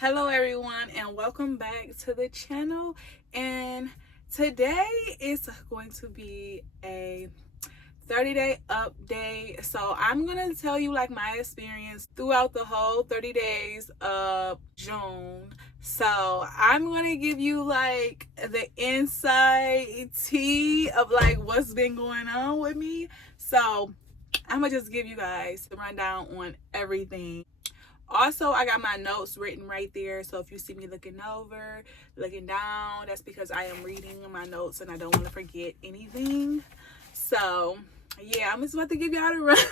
Hello everyone and welcome back to the channel, and today is going to be a 30-day update. So I'm gonna tell you like my experience throughout the whole 30 days of June. So I'm gonna give you like the inside tea of like what's been going on with me. So I'm gonna just give you guys the rundown on everything. Also, I got my notes written right there. So if you see me looking over, looking down, that's because I am reading my notes and I don't want to forget anything. So yeah, I'm just about to give y'all the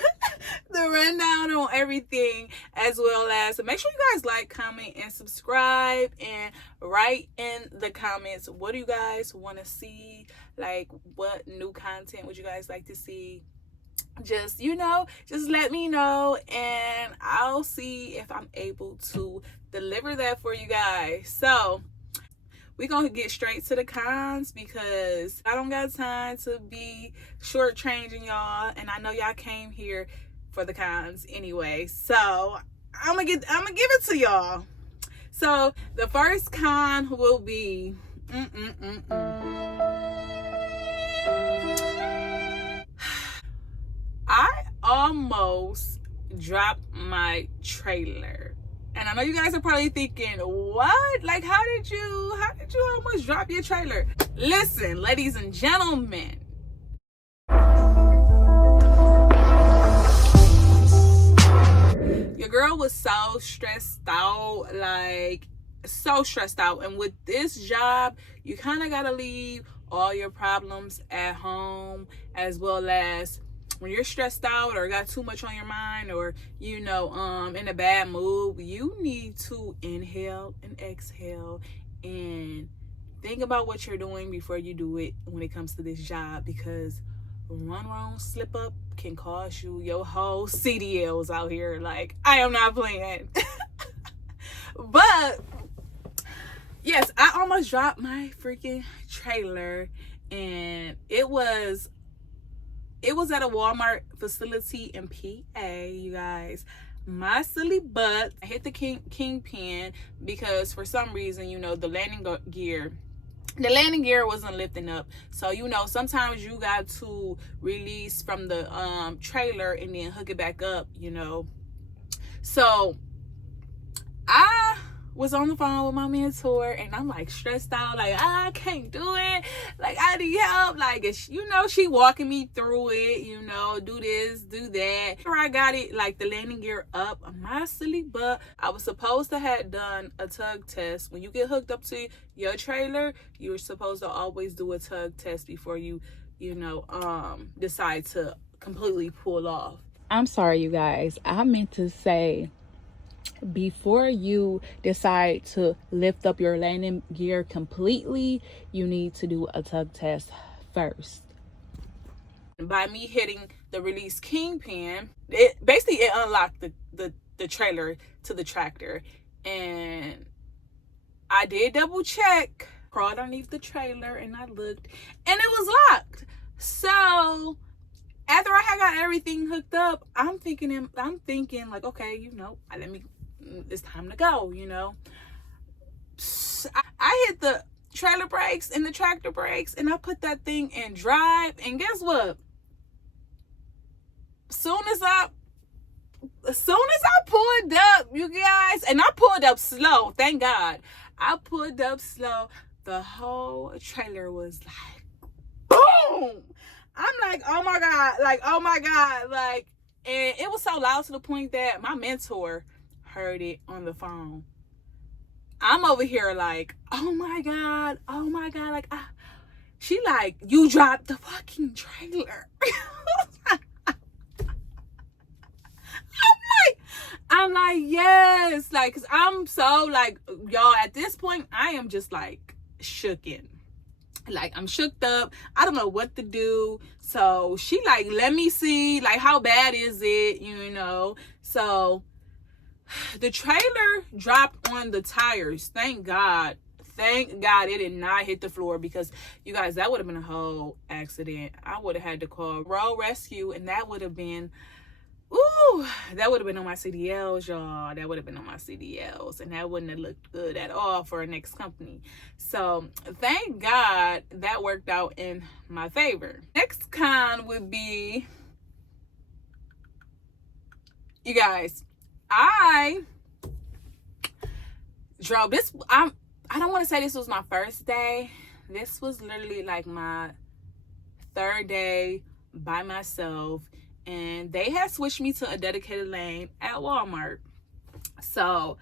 rundown on everything, as well as make sure you guys like, comment, and subscribe, and write in the comments what do you guys want to see, like what new content would you guys like to see. Just let me know and I'll see if I'm able to deliver that for you guys. So we're gonna get straight to the cons because I don't got time to be shortchanging y'all, and I know y'all came here for the cons anyway. So I'm gonna give it to y'all. So the first con will be I almost dropped my trailer. And I know you guys are probably thinking, what? Like, how did you almost drop your trailer? Listen, ladies and gentlemen. Your girl was so stressed out, like so stressed out. And with this job, you kind of got to leave all your problems at home, as well as when you're stressed out or got too much on your mind, or in a bad mood, you need to inhale and exhale and think about what you're doing before you do it when it comes to this job, because one wrong slip up can cost you your whole CDLs out here. Like, I am not playing. But yes, I almost dropped my freaking trailer, and it was at a Walmart facility in PA, you guys. My silly butt hit the kingpin because for some reason, the landing gear wasn't lifting up. So, sometimes you got to release from the trailer and then hook it back up, So I was on the phone with my mentor, and I'm like stressed out, like I can't do it, like I need help, like she walking me through it, do this, do that. After I got it, like the landing gear up, my silly butt, I was supposed to have done a tug test. When you get hooked up to your trailer, you're supposed to always do a tug test before you decide to completely pull off. I'm sorry, you guys, I meant to say, before you decide to lift up your landing gear completely, you need to do a tug test first. By me hitting the release kingpin, it unlocked the trailer to the tractor, and I did double check, crawled underneath the trailer, and I looked, and it was locked. So after I had got everything hooked up, I'm thinking like, okay, it's time to go, I hit the trailer brakes and the tractor brakes, and I put that thing in drive, and guess what? As soon as I pulled up, you guys, and I pulled up slow, thank God. I pulled up slow, the whole trailer was like, boom! I'm like, oh my God, like, and it was so loud to the point that my mentor heard it on the phone. I'm over here like, oh my God, like, she like, you dropped the fucking trailer. I'm like, yes, like, cause I'm so like, y'all, at this point, I am just like shooken. Like, I'm shooked up. I don't know what to do. So she like, let me see, like, how bad is it, So the trailer dropped on the tires. Thank God it did not hit the floor, because you guys, that would have been a whole accident. I would have had to call road rescue, and that would have been Ooh, that would have been on my CDLs, y'all. That would have been on my CDLs, and that wouldn't have looked good at all for a next company. So thank God that worked out in my favor. Next con would be, you guys, I drove this. I don't want to say this was my first day. This was literally like my third day by myself, and they had switched me to a dedicated lane at Walmart. So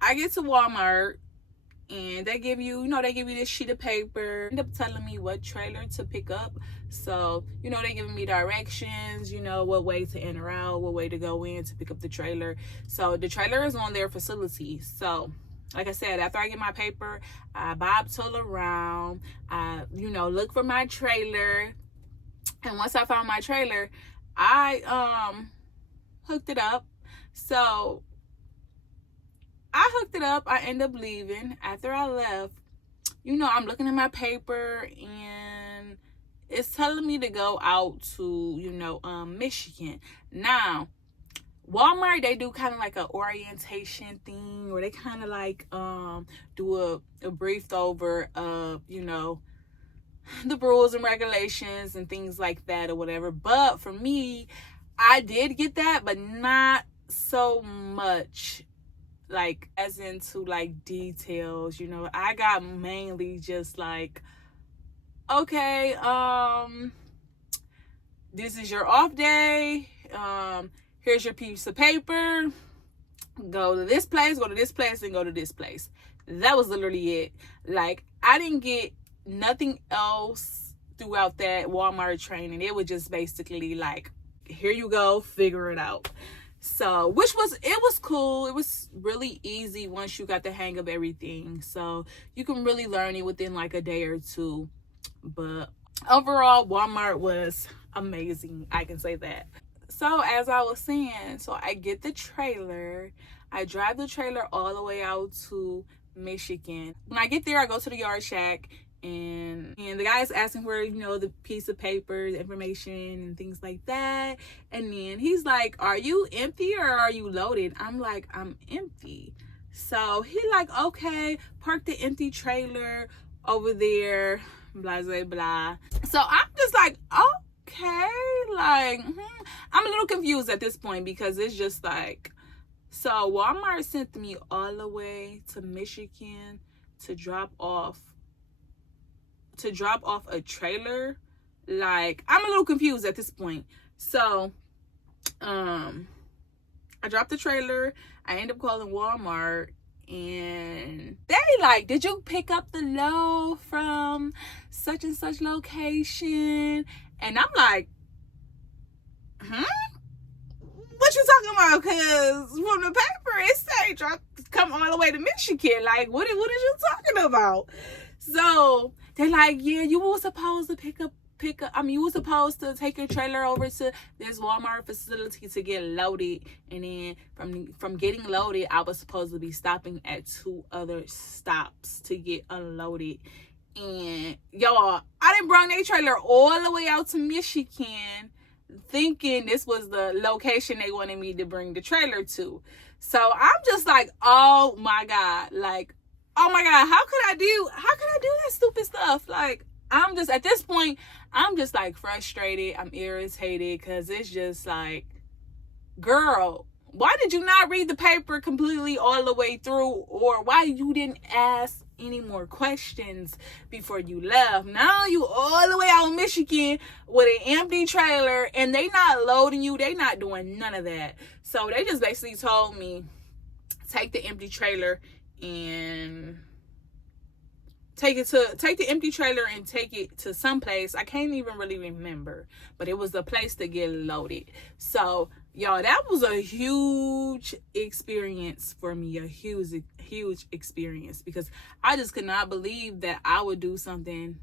I get to Walmart, and they give you, they give you this sheet of paper. End up telling me what trailer to pick up. So, they giving me directions, what way to enter out, what way to go in to pick up the trailer. So the trailer is on their facility. So like I said, after I get my paper, I bobtail around, I, look for my trailer. And once I found my trailer, I hooked it up. So I hooked it up. I end up leaving. After I left, I'm looking at my paper, and it's telling me to go out to, Michigan. Now, Walmart, they do kind of like an orientation thing, or they kind of like do a brief over of, the rules and regulations and things like that or whatever. But for me, I did get that, but not so much like as into like details. I got mainly just like, okay, this is your off day, here's your piece of paper, go to this place, and go to this place. That was literally it. Like, I didn't get nothing else throughout that Walmart training. It was just basically like, here you go, figure it out. So, it was cool. It was really easy once you got the hang of everything. So you can really learn it within like a day or two. But overall, Walmart was amazing. I can say that. So as I was saying, so I get the trailer. I drive the trailer all the way out to Michigan. When I get there, I go to the yard shack, and the guy is asking for, the piece of paper, the information and things like that. And then he's like, are you empty or are you loaded? I'm like, I'm empty. So he like, okay, park the empty trailer over there, blah, blah, blah. So I'm just like, okay, like, I'm a little confused at this point, because it's just like, so Walmart sent me all the way to Michigan to drop off a trailer. Like, I'm a little confused at this point. So I dropped the trailer. I end up calling Walmart, and they like, did you pick up the load from such and such location? And I'm like, what you talking about? Because from the paper it say come all the way to Michigan. Like, what is you talking about? So they're like, yeah, you were supposed to you were supposed to take your trailer over to this Walmart facility to get loaded, and then from getting loaded, I was supposed to be stopping at 2 other stops to get unloaded. And y'all, I didn't bring their trailer all the way out to Michigan, thinking this was the location they wanted me to bring the trailer to. So I'm just like, oh my God, like, oh my God, how could I do that stupid stuff? Like, I'm just, at this point, I'm just like frustrated. I'm irritated, because it's just like, girl, why did you not read the paper completely all the way through? Or why you didn't ask any more questions before you left? Now you all the way out in Michigan with an empty trailer, and they not loading you. They not doing none of that. So they just basically told me, take the empty trailer and take the empty trailer and take it to some place. I can't even really remember, but it was a place to get loaded. So y'all, that was a huge experience for me, a huge experience, because I just could not believe that I would do something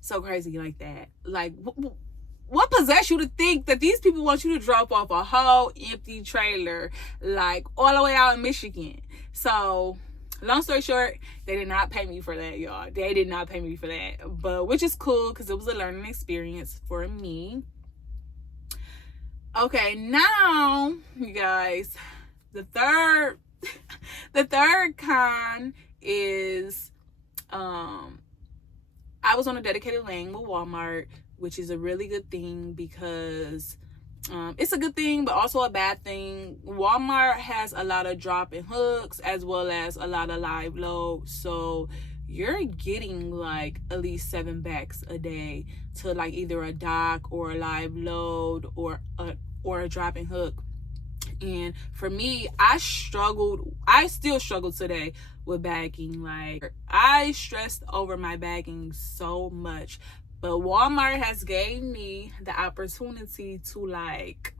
so crazy like that. Like, what possessed you to think that these people want you to drop off a whole empty trailer, like all the way out in Michigan? So long story short, they did not pay me for that, y'all. They did not pay me for that, but which is cool, because it was a learning experience for me. Okay, now you guys, the third the third con is I was on a dedicated lane with Walmart, which is a really good thing because it's a good thing, but also a bad thing. Walmart has a lot of drop and hooks as well as a lot of live load. So you're getting like at least 7 backs a day to like either a dock or a live load or a drop and hook. And for me, I still struggle today with bagging. Like, I stressed over my bagging so much, but Walmart has gave me the opportunity to like,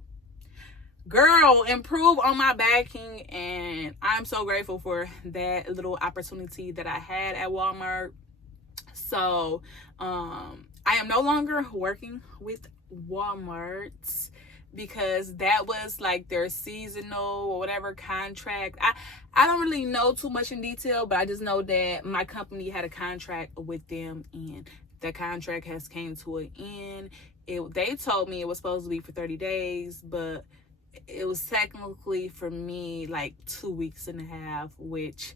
girl, improve on my bagging, and I'm so grateful for that little opportunity that I had at Walmart. So I am no longer working with Walmart because that was like their seasonal or whatever contract. I don't really know too much in detail, but I just know that my company had a contract with them, and the contract has came to an end. They told me it was supposed to be for 30 days, but it was technically for me like 2 weeks and a half, which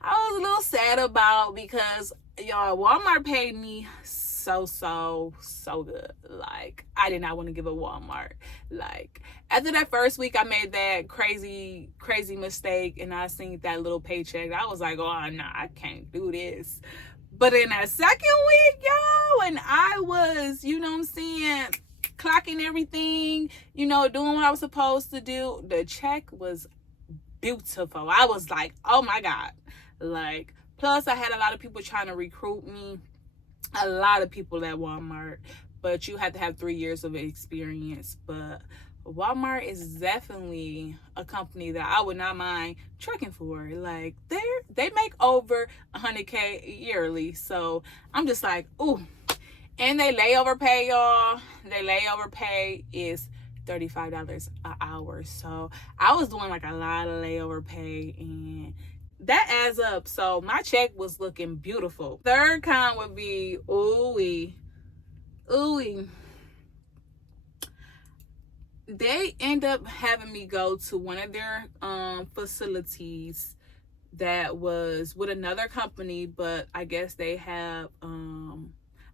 I was a little sad about because y'all, Walmart paid me so good. Like, I did not want to give a Walmart. Like, after that first week I made that crazy mistake and I seen that little paycheck, I was like, oh no, I can't do this. But in that second week, y'all, and I was, you know what I'm saying, clocking everything, you know, doing what I was supposed to do, the check was beautiful. I was like, oh my God. Like, plus I had a lot of people trying to recruit me, a lot of people at Walmart, but you have to have 3 years of experience. But Walmart is definitely a company that I would not mind trucking for. Like, they make over 100K yearly, so I'm just like, ooh. And they layover pay, y'all. They layover pay is $35 an hour. So I was doing like a lot of layover pay, and that adds up. So my check was looking beautiful. Third con would be ooey. They end up having me go to one of their facilities that was with another company, but I guess they have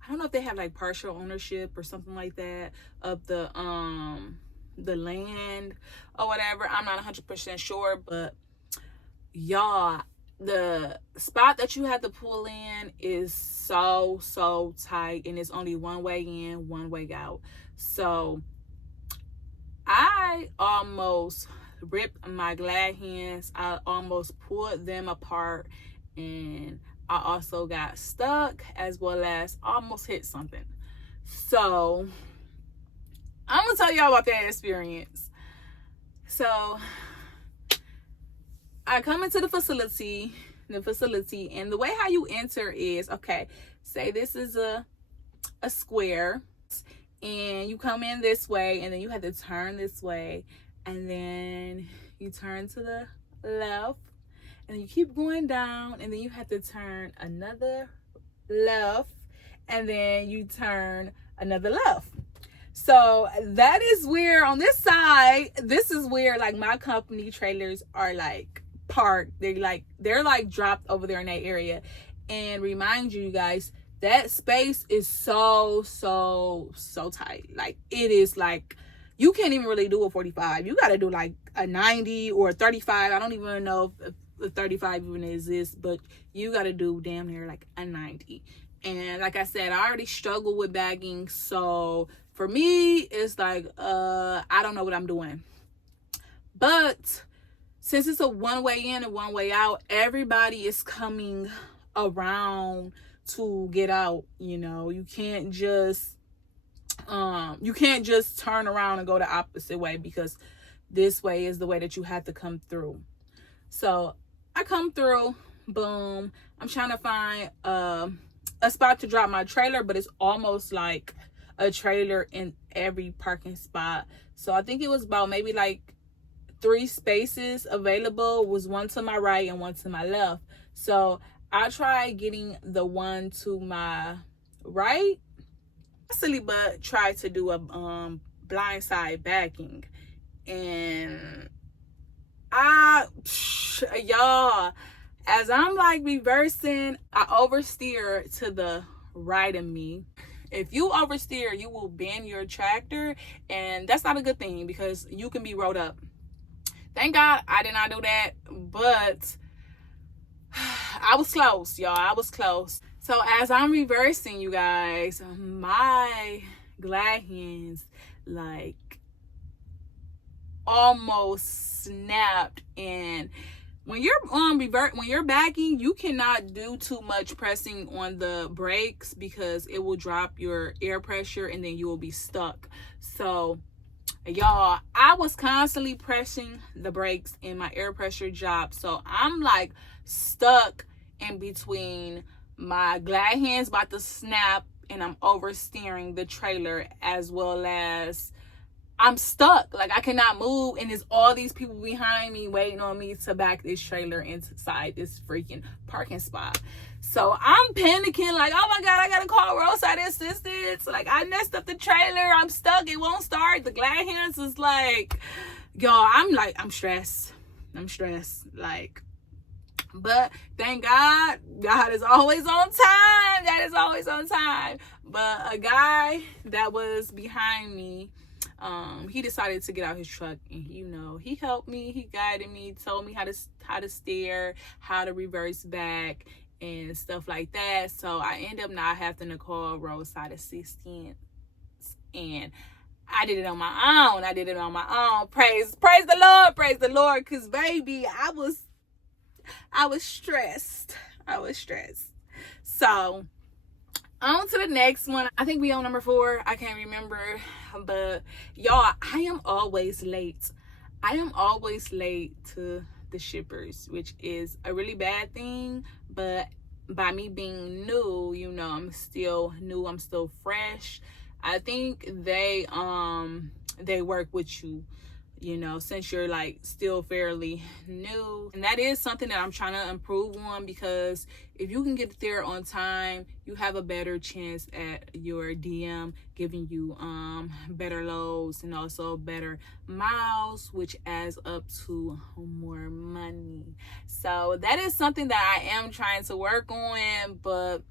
I don't know if they have like partial ownership or something like that of the land or whatever. I'm not 100% sure, but y'all, the spot that you have to pull in is so tight, and it's only one way in, one way out. So I almost ripped my glad hands. I almost pulled them apart, and I also got stuck as well as almost hit something. So I'm gonna tell y'all about that experience. So I come into the facility, and the way how you enter is, okay, say this is a square, and you come in this way, and then you have to turn this way, and then you turn to the left, and you keep going down, and then you have to turn another left, and then you turn another left. So that is where on this side, this is where like my company trailers are like parked. They're like dropped over there in that area. And remind you guys, that space is so tight. Like, it is like, you can't even really do a 45. You got to do like a 90 or a 35. I don't even know if a 35 even exists, but you got to do damn near like a 90. And like I said, I already struggle with bagging. So for me, it's like, I don't know what I'm doing. But since it's a one way in and one way out, everybody is coming around to get out. You know, you can't just turn around and go the opposite way, because this way is the way that you have to come through. So I come through, boom. I'm trying to find a spot to drop my trailer, but it's almost like a trailer in every parking spot. So I think it was about maybe like 3 spaces available, was one to my right and one to my left. So I tried getting the one to my right, silly, but tried to do a blindside backing. And y'all, as I'm like reversing, I oversteer to the right of me. If you oversteer, you will bend your tractor, and that's not a good thing because you can be rolled up. Thank God I did not do that, but I was close, y'all. I was close. So as I'm reversing, you guys, my glad hands like almost snapped. And when you're when you're backing, you cannot do too much pressing on the brakes because it will drop your air pressure and then you will be stuck. So y'all, I was constantly pressing the brakes and my air pressure dropped. So I'm like stuck in between my glad hands about to snap and I'm oversteering the trailer, as well as I'm stuck. Like I cannot move, and there's all these people behind me waiting on me to back this trailer inside this freaking parking spot. So I'm panicking, like, oh my God, I gotta call roadside assistance. Like I messed up the trailer. I'm stuck. It won't start. The glad hands is like, y'all, I'm stressed. Like, but thank God, God is always on time. God is always on time. But a guy that was behind me, he decided to get out his truck, and he helped me, he guided me, told me how to steer, how to reverse back and stuff like that. So I end up not having to call roadside assistance, and I did it on my own. Praise the Lord, because baby, I was stressed. So on to the next one. I think we on number 4. I can't remember. But y'all, I am always late to the shippers, which is a really bad thing. But by me being new, I'm still new, I'm still fresh. I think they work with you, since you're like still fairly new. And that is something that I'm trying to improve on, because if you can get there on time, you have a better chance at your DM giving you better loads and also better miles, which adds up to more money. So that is something that I am trying to work on, but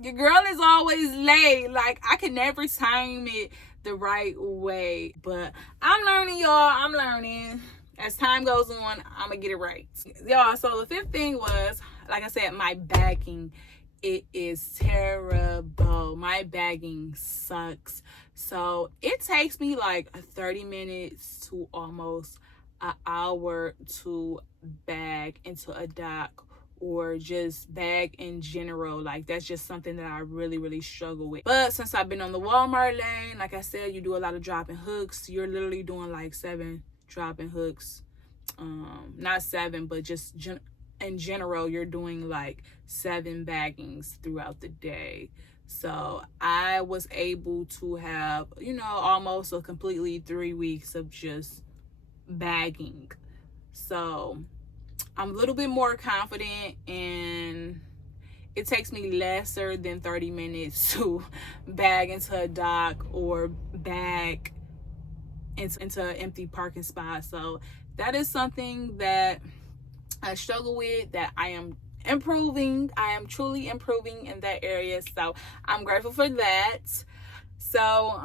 your girl is always late. Like I can never time it the right way, but I'm learning, y'all. I'm learning. As time goes on, I'm gonna get it right, y'all. So the 5th thing was, like I said, my bagging. It is terrible. My bagging sucks. So it takes me like 30 minutes to almost an hour to bag into a dock, or just bag in general. Like that's just something that I really struggle with. But since I've been on the Walmart lane, like I said, you do a lot of dropping hooks. You're literally doing like 7 dropping hooks, not 7, but just in general, you're doing like 7 baggings throughout the day. So I was able to have, almost a completely 3 weeks of just bagging. So I'm a little bit more confident, and it takes me lesser than 30 minutes to bag into a dock or bag into an empty parking spot. So that is something that I struggle with, that I am improving. I am truly improving in that area. So I'm grateful for that. So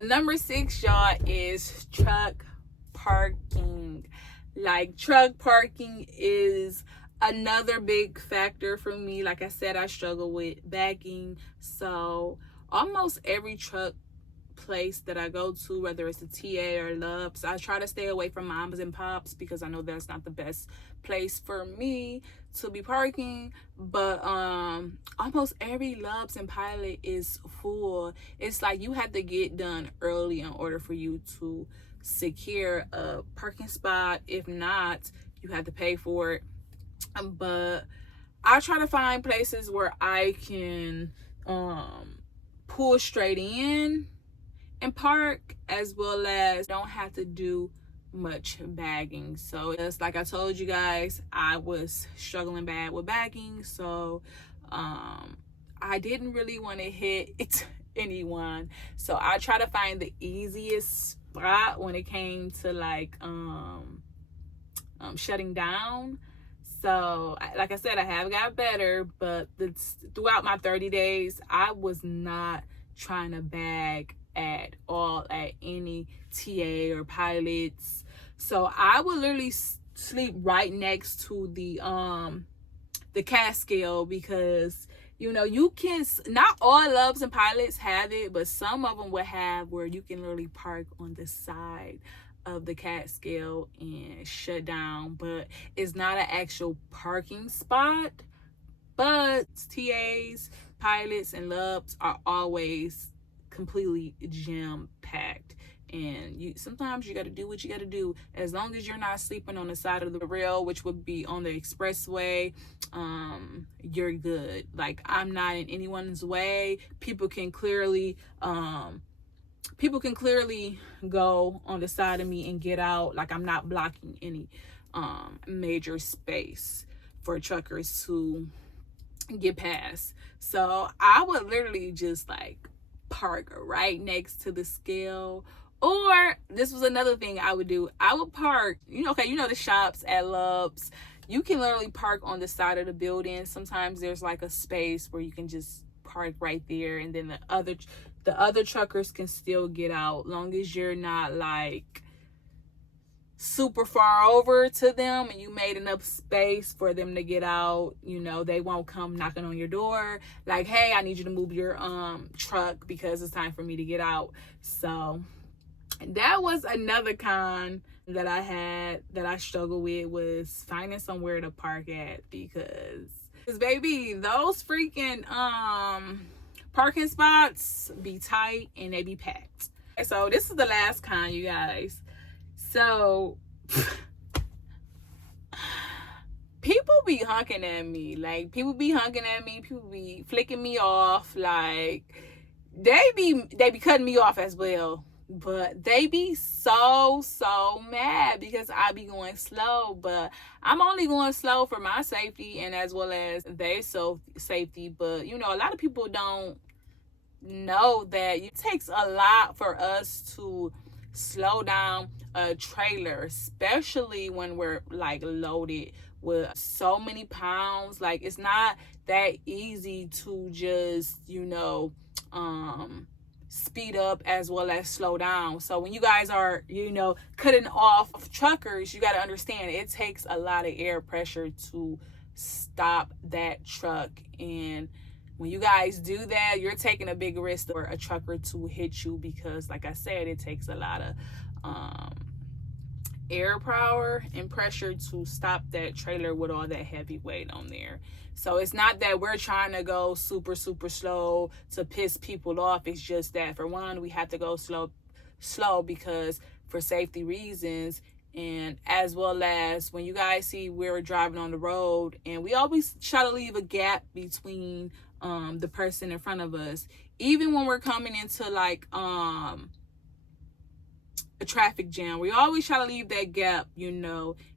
number 6, y'all, is truck parking. Like truck parking is another big factor for me. Like I said, I struggle with bagging. So almost every truck place that I go to, whether it's a TA or Love's, I try to stay away from moms and pops because I know that's not the best place for me to be parking. But almost every Love's and Pilot is full. It's like you have to get done early in order for you to secure a parking spot. If not, you have to pay for it. But I try to find places where I can pull straight in and park, as well as don't have to do much bagging. So it's like I told you guys, I was struggling bad with bagging. So I didn't really want to hit anyone. So I try to find the easiest spot when it came to like shutting down. So like I said, I have got better, but throughout my 30 days, I was not trying to bag at all at any TA or pilots. So I would literally sleep right next to the CAT scale, because you know, you can, not all Loves and pilots have it, but some of them will have where you can literally park on the side of the CAT scale and shut down, but it's not an actual parking spot. But TAs, pilots, and Loves are always completely jam packed, and sometimes you got to do what you got to do. As long as you're not sleeping on the side of the rail, which would be on the expressway, you're good. Like, I'm not in anyone's way. People can clearly go on the side of me and get out. Like, I'm not blocking any major space for truckers to get past. So I would literally just like park right next to the scale. Or this was another thing I would do. I would park, the shops at Loves. You can literally park on the side of the building. Sometimes there's like a space where you can just park right there, and then the other truckers can still get out, long as you're not like super far over to them and you made enough space for them to get out. They won't come knocking on your door like, hey, I need you to move your truck because it's time for me to get out. So that was another con that I had, that I struggled with, was finding somewhere to park at, because baby, those freaking parking spots be tight and they be packed. So this is the last con, you guys. So people be honking at me. Like, people be honking at me. People be flicking me off. Like, they be cutting me off as well. But they be so mad because I be going slow. But I'm only going slow for my safety and as well as their safety. But, a lot of people don't know that it takes a lot for us to slow down a trailer, especially when we're like loaded with so many pounds. Like, it's not that easy to just speed up as well as slow down. So when you guys are cutting off truckers, you got to understand it takes a lot of air pressure to stop that truck. And when you guys do that, you're taking a big risk for a trucker to hit you, because like I said, it takes a lot of air power and pressure to stop that trailer with all that heavy weight on there. So it's not that we're trying to go super slow to piss people off. It's just that, for one, we have to go slow because for safety reasons, and as well as when you guys see we're driving on the road, and we always try to leave a gap between the person in front of us, even when we're coming into like a traffic jam. We always try to leave that gap,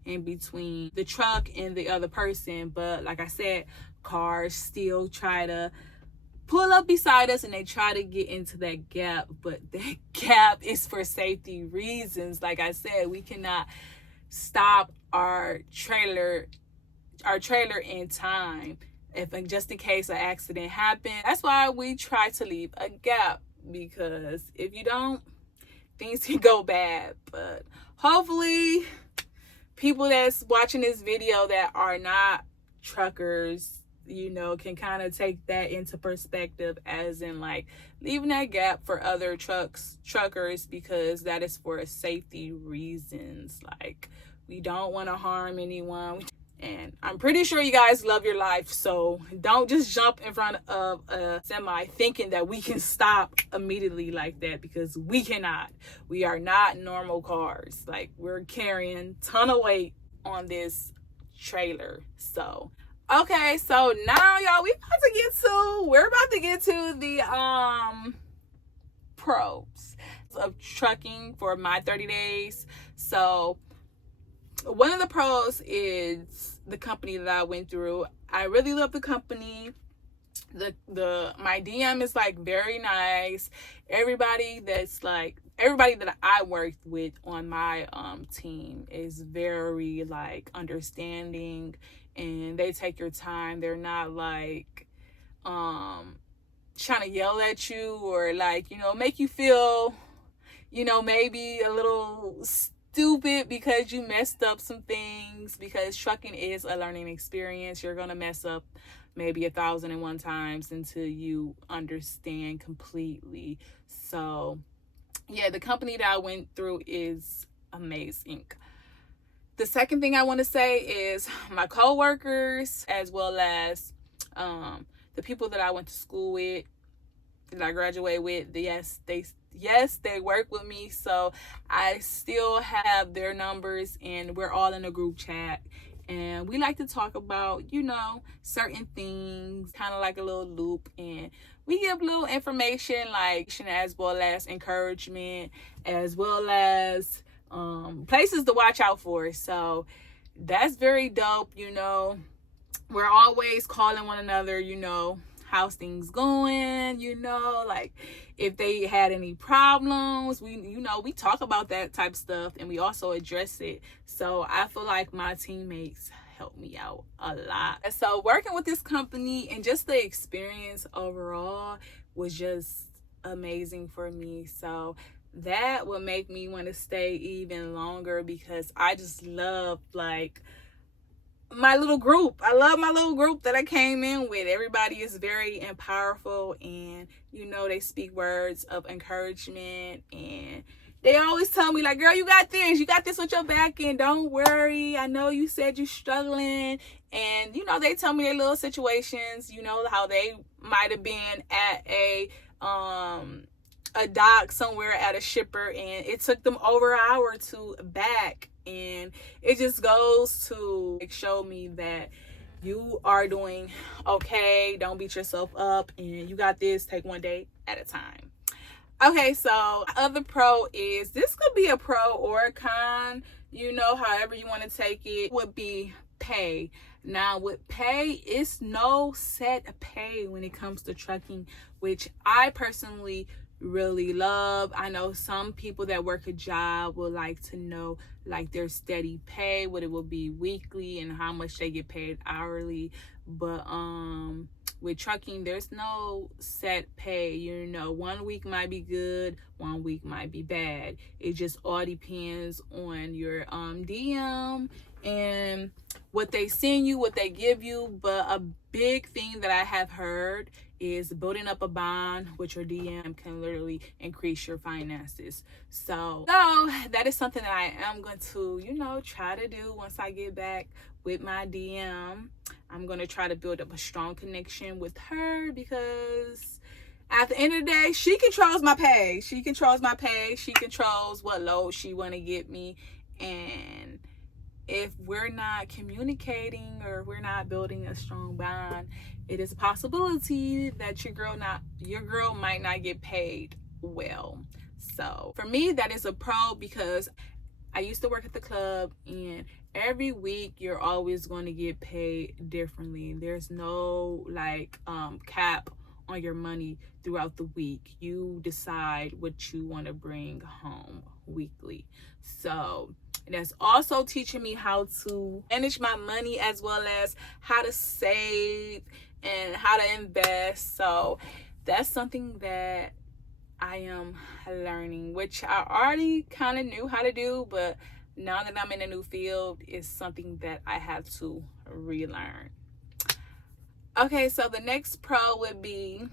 in between the truck and the other person. But like I said, cars still try to pull up beside us and they try to get into that gap. But that gap is for safety reasons. Like I said, we cannot stop our trailer in time just in case an accident happens. That's why we try to leave a gap, because if you don't, things can go bad. But hopefully people that's watching this video that are not truckers, can kind of take that into perspective, as in like leaving that gap for other truckers, because that is for safety reasons. Like, we don't want to harm anyone. And I'm pretty sure you guys love your life, so don't just jump in front of a semi thinking that we can stop immediately like that, because we cannot. We are not normal cars. Like, we're carrying a ton of weight on this trailer. So, okay, so now y'all, we're about to get to the pros of trucking for my 30 days. So one of the pros is the company that I went through. I really love the company. my DM is like very nice. Everybody that I worked with on my team is very like understanding, and they take your time. They're not like trying to yell at you or like, make you feel, maybe a little stupid because you messed up some things, because trucking is a learning experience. You're gonna mess up maybe 1,001 times until you understand completely. So yeah, the company that I went through is amazing. The second thing I want to say is my coworkers, as well as the people that I went to school with, that I graduated with. Yes, they work with me, so I still have their numbers, and we're all in a group chat, and we like to talk about, certain things, kind of like a little loop, and we give little information, like, as well as encouragement, as well as places to watch out for. So that's very dope. We're always calling one another, how's things going, like if they had any problems, we talk about that type of stuff, and we also address it. So I feel like my teammates help me out a lot. And so working with this company and just the experience overall was just amazing for me. So that would make me want to stay even longer, because I just love like my little group. I love my little group that I came in with. Everybody is very powerful, and they speak words of encouragement, and they always tell me like, girl, you got this with your back end, don't worry, I know you said you're struggling. And they tell me their little situations, how they might have been at a dock somewhere at a shipper, and it took them over an hour to back. And it just goes to show me that you are doing okay. Don't beat yourself up, and you got this. Take one day at a time. Okay, so other pro is, this could be a pro or a con, however you want to take it, would be pay. Now with pay, it's no set pay when it comes to trucking, which I personally really love. I know some people that work a job will like to know like their steady pay, what it will be weekly and how much they get paid hourly. But with trucking, there's no set pay. 1 week might be good, 1 week might be bad. It just all depends on your DM and what they send you, what they give you. But a big thing that I have heard is building up a bond with your DM can literally increase your finances. So that is something that I am going to, try to do once I get back with my DM. I'm going to try to build up a strong connection with her, because at the end of the day, she controls my pay. She controls what load she want to get me. And if we're not communicating, or we're not building a strong bond, it is a possibility that your girl might not get paid well. So for me, that is a pro, because I used to work at the club, and every week you're always going to get paid differently. There's no like cap on your money throughout the week. You decide what you want to bring home weekly. So that's also teaching me how to manage my money, as well as how to save and how to invest. So that's something that I am learning, which I already kind of knew how to do, but now that I'm in a new field, it's something that I have to relearn. Okay, so the next pro would be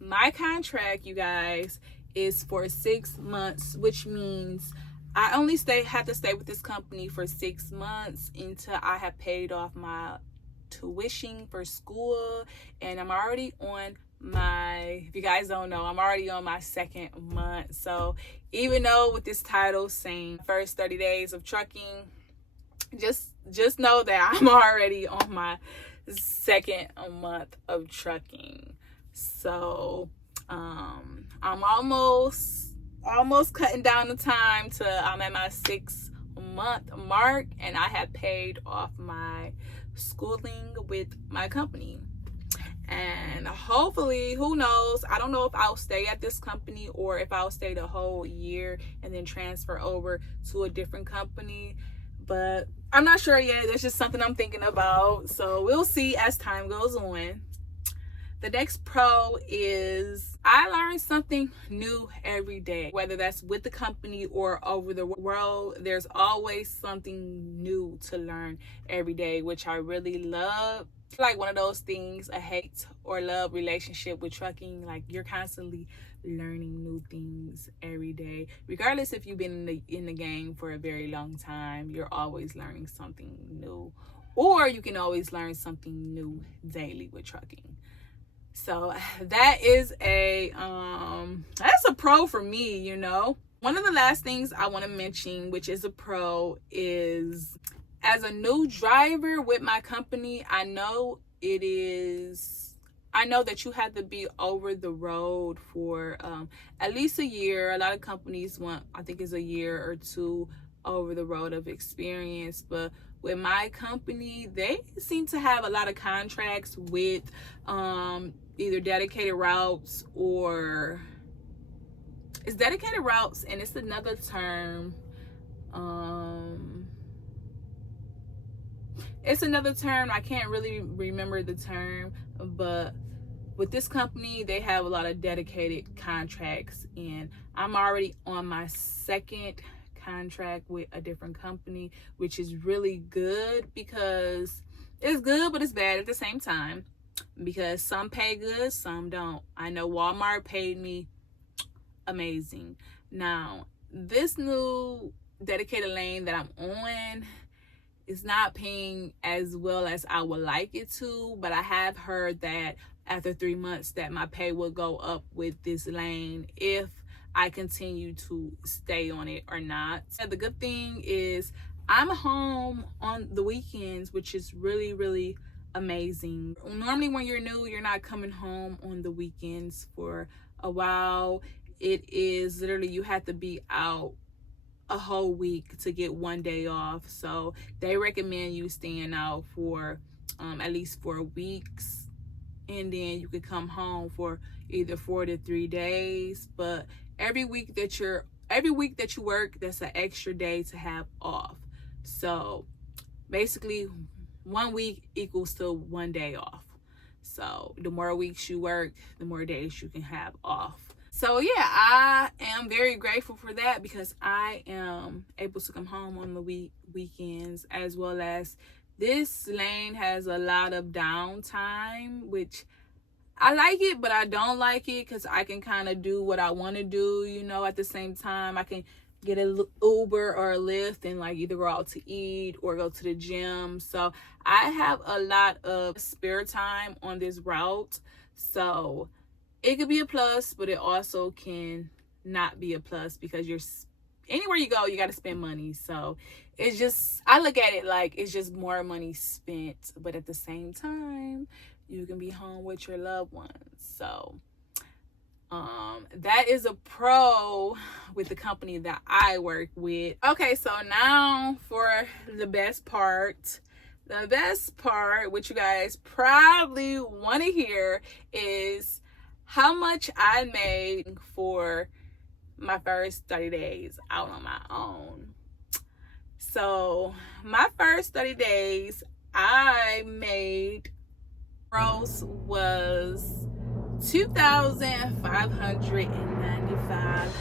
my contract, you guys, is for 6 months, which means I only have to stay with this company for 6 months until I have paid off my tuition for school. And I'm already on if you guys don't know, I'm already on my 2nd month. So even though with this title saying first 30 days of trucking, just know that I'm already on my 2nd month of trucking. So I'm almost cutting down the time to I'm at my 6 month mark, and I have paid off my schooling with my company. And hopefully, who knows, I don't know if I'll stay at this company or if I'll stay the whole year and then transfer over to a different company, but I'm not sure yet. It's just something I'm thinking about, so we'll see as time goes on. The next pro is I learn something new every day, whether that's with the company or over the world. There's always something new to learn every day, which I really love. It's like one of those things, a hate or love relationship with trucking. Like, you're constantly learning new things every day, regardless if you've been in the game for a very long time. You're always learning something new, or you can always learn something new daily with trucking. So that is that's a pro for me, you know. One of the last things I want to mention, which is a pro, is as a new driver with my company, I know that you have to be over the road for at least a year. A lot of companies want, I think it's a year or two over the road of experience, but with my company, they seem to have a lot of contracts with either dedicated routes, or it's dedicated routes, and it's another term. It's another term. I can't really remember the term, but with this company, they have a lot of dedicated contracts, and I'm already on my second contract with a different company, which is really good, because it's good but it's bad at the same time, because some pay good, some don't. I know Walmart paid me amazing. Now, this new dedicated lane that I'm on is not paying as well as I would like it to, but I have heard that after 3 months that my pay will go up with this lane if I continue to stay on it or not. And the good thing is I'm home on the weekends, which is really, really amazing. Normally when you're new, you're not coming home on the weekends for a while. It is literally, you have to be out a whole week to get 1 day off. So they recommend you staying out for at least 4 weeks, and then you could come home for either 4 to 3 days. But every week that you work, that's an extra day to have off. So basically 1 week equals to 1 day off. So the more weeks you work, the more days you can have off. So yeah, I am very grateful for that, because I am able to come home on the weekends, as well as this lane has a lot of downtime, which I like it, but I don't like it, because I can kind of do what I want to do, you know. At the same time, I can get an Uber or a Lyft and like either go out to eat or go to the gym. So I have a lot of spare time on this route. So it could be a plus, but it also can not be a plus, because anywhere you go, you got to spend money. So it's just, I look at it like it's just more money spent, but at the same time, you can be home with your loved ones. So that is a pro with the company that I work with. Okay, so now for the best part. The best part, which you guys probably want to hear, is how much I made for my first 30 days out on my own. So my first 30 days, I made gross was $2,595.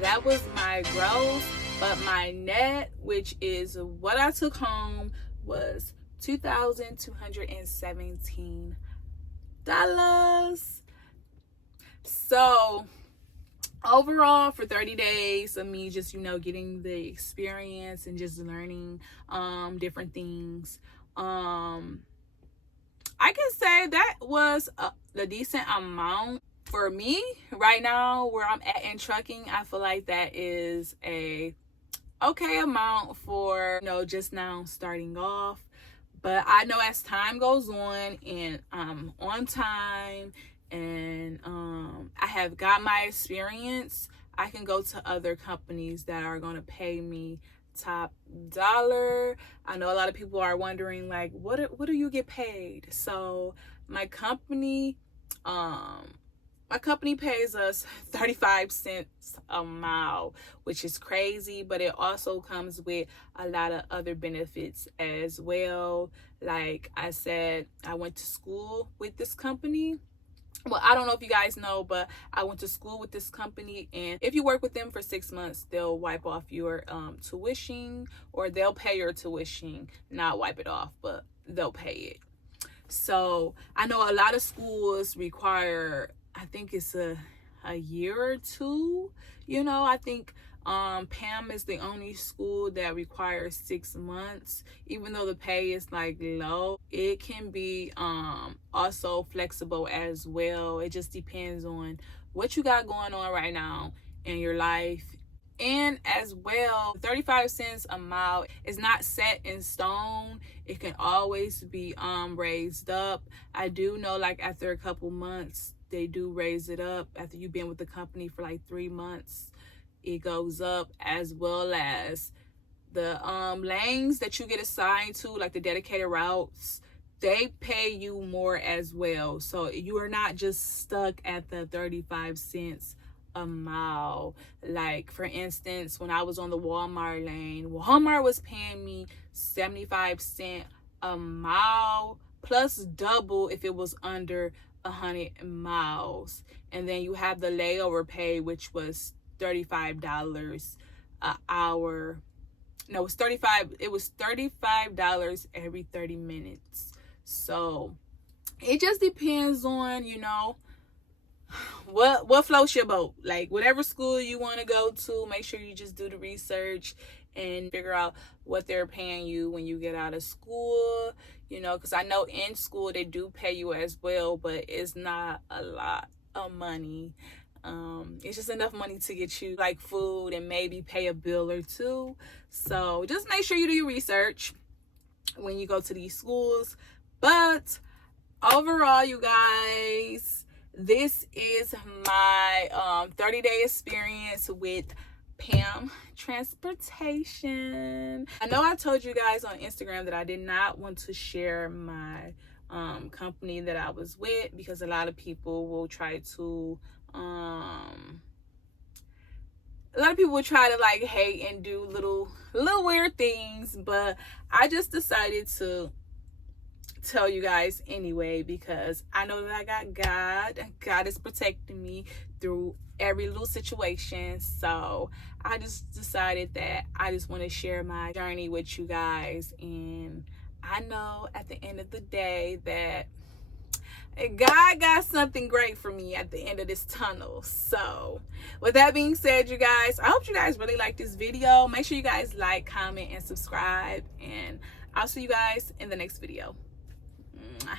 That was my gross, but my net, which is what I took home, was $2,217. So overall, for 30 days of me just, you know, getting the experience and just learning different things, I can say that was a decent amount for me right now where I'm at in trucking. I feel like that is a okay amount for, you know, just now starting off. But I know as time goes on and I'm on time and I have got my experience, I can go to other companies that are going to pay me top dollar. I know a lot of people are wondering, like, what do you get paid? So my company pays us 35 cents a mile, which is crazy, but it also comes with a lot of other benefits as well. Like I said, I went to school with this company. Well, I don't know if you guys know, but I went to school with this company, and if you work with them for 6 months, they'll wipe off your tuition, or they'll pay your tuition, not wipe it off, but they'll pay it. So I know a lot of schools require, I think it's a year or two. I think PAM is the only school that requires 6 months. Even though the pay is like low, it can be also flexible as well. It just depends on what you got going on right now in your life. And as well, 35 cents a mile is not set in stone. It can always be raised up. I do know, like, after a couple months, they do raise it up. After you've been with the company for like 3 months, it goes up, as well as the lanes that you get assigned to, like the dedicated routes, they pay you more as well. So you are not just stuck at the 35 cents a mile. Like, for instance, when I was on the Walmart lane, Walmart was paying me 75 cents a mile, plus double if it was under 100 miles. And then you have the layover pay, which was $35 an hour. No, it was $35 every 30 minutes. So it just depends on, what floats your boat. Like, whatever school you want to go to, make sure you just do the research and figure out what they're paying you when you get out of school, because I know in school they do pay you as well, but it's not a lot of money. It's just enough money to get you like food and maybe pay a bill or two. So just make sure you do your research when you go to these schools. But overall, you guys, this is my 30-day experience with PAM Transportation. I know I told you guys on Instagram that I did not want to share my company that I was with, because a lot of people will try to like hate and do little weird things, but I just decided to tell you guys anyway, because I know that I got God is protecting me through every little situation. So I just decided that I just want to share my journey with you guys, and I know at the end of the day that God got something great for me at the end of this tunnel. So with that being said, you guys, I hope you guys really like this video. Make sure you guys like, comment, and subscribe, and I'll see you guys in the next video. Mwah.